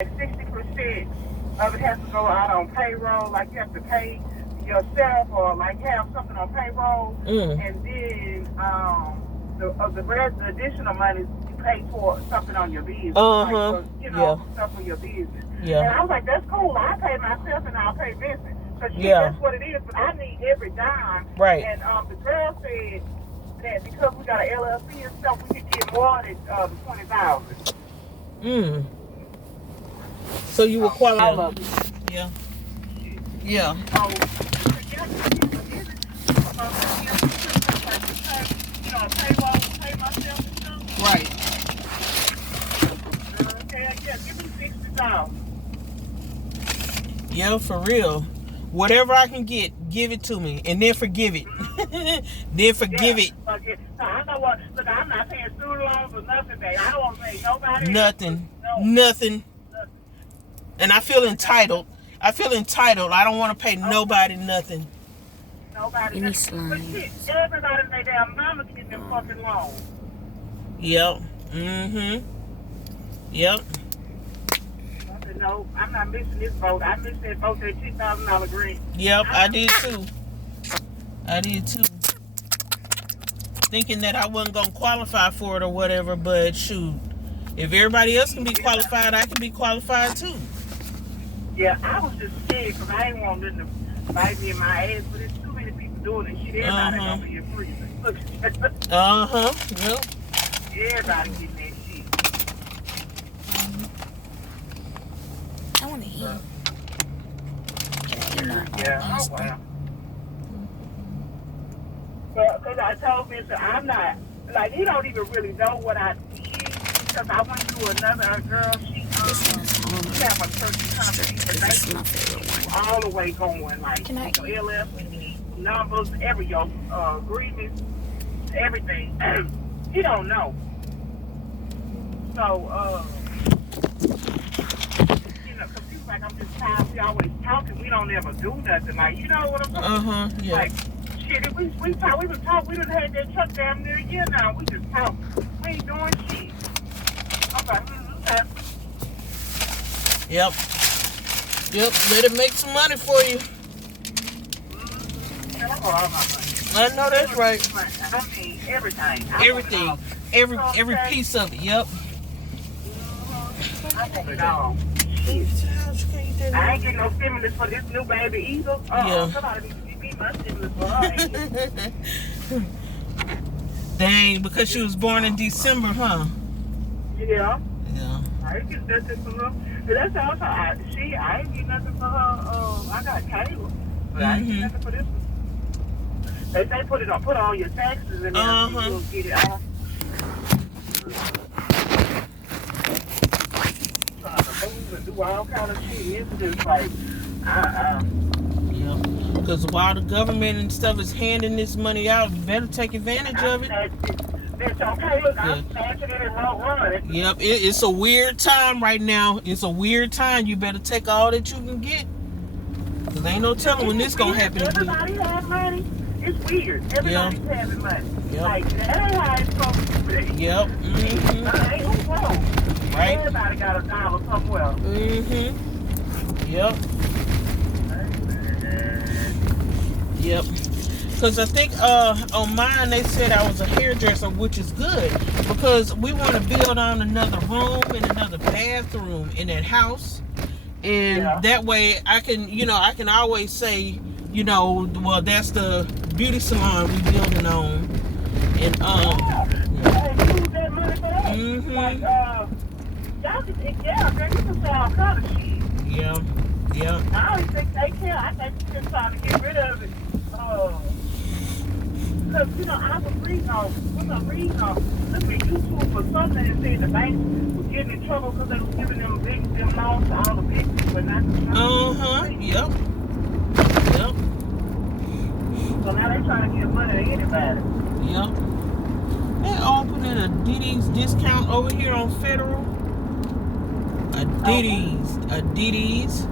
60% of it has to go out on payroll, like you have to pay yourself or like have something on payroll, and then the rest, the additional money you pay for something on your business, like for, stuff for your business. Yeah. And I was like, that's cool. I pay myself and I'll pay Vincent. So that's what it is. But I need every dime. Right. And the girl said that because we got an LLC and stuff, we could get more than $20,000. So you were qualified. Yeah. Yeah. So, pay myself and stuff. Right. Okay, give me $60,000. Yeah, for real. Whatever I can get, give it to me, and then forgive it. Then forgive it. Okay. So I know what. Look, I'm not paying student loans or nothing, babe. I don't want to pay nobody. Nothing. And I feel entitled. I don't want to pay nobody nothing. Nobody. But shit, everybody and their damn mama getting them fucking loans. Yep. Yep. No, I'm not missing this vote. I missed that vote, that $10,000 grant. Yep, I did too. Thinking that I wasn't going to qualify for it or whatever, but shoot. If everybody else can be qualified, I can be qualified too. Yeah, I was just scared because I ain't want them to bite me in my ass, but there's too many people doing this shit. Everybody gonna be in prison. Yep. Everybody getting that shit. I want to eat. Yeah, oh wow. Because I told Mr. I'm not, like, he don't even really know what I did because I went to another girl, she have a church company and they all the way going, like, LLC, numbers, agreements, everything. He don't know. So, because he's like, I'm just tired. We always talking. We don't ever do nothing. Like, you know what I'm saying? Yeah. Like, shit, if we talk, we done had that truck down there a year now. We just talk. We ain't doing shit. I'm like, okay. Yep. Let it make some money for you. I got all my money. I know that's right. I mean, everything. Every piece of it. Yep. I want it all. I ain't getting no stimulus for this new baby either. Somebody needs to give me my stimulus for her. Dang, because she was born in December, huh? Yeah. Yeah. I ain't get nothing for her. But that's also, I ain't get nothing for her. I got Kayla, but I ain't get nothing for this one. They say put all your taxes in there and you'll get it off. Trying to move and do all kind of shit. It's just like, Yeah. Because while the government and stuff is handing this money out, you better take advantage of it. It's okay, look, I'm snatching it and running. Yep, it's a weird time right now. It's a weird time. You better take all that you can get. Because ain't no telling when this going to happen. Everybody has money. It's weird. Everybody's having money. Yep. Like, that ain't how it's supposed to be. Yep. Ain't no wrong. Right. Everybody got a dollar somewhere. Yep. Yep. Because I think on mine they said I was a hairdresser, which is good. Because we want to build on another room and another bathroom in that house. And that way I can always say, well, that's the beauty salon we building on. And use that money for that. Like, y'all can take girl, you can say all kind of shit. Yeah. I don't think they care. I think they're just trying to get rid of it. Because, I was reading on, looking at YouTube for something and said the bank was getting in trouble because they was giving them loans to all the big people, but not the Yep. So now they trying to give money to anybody. Yep. They're opening a Diddy's discount over here on Federal. A Diddy's.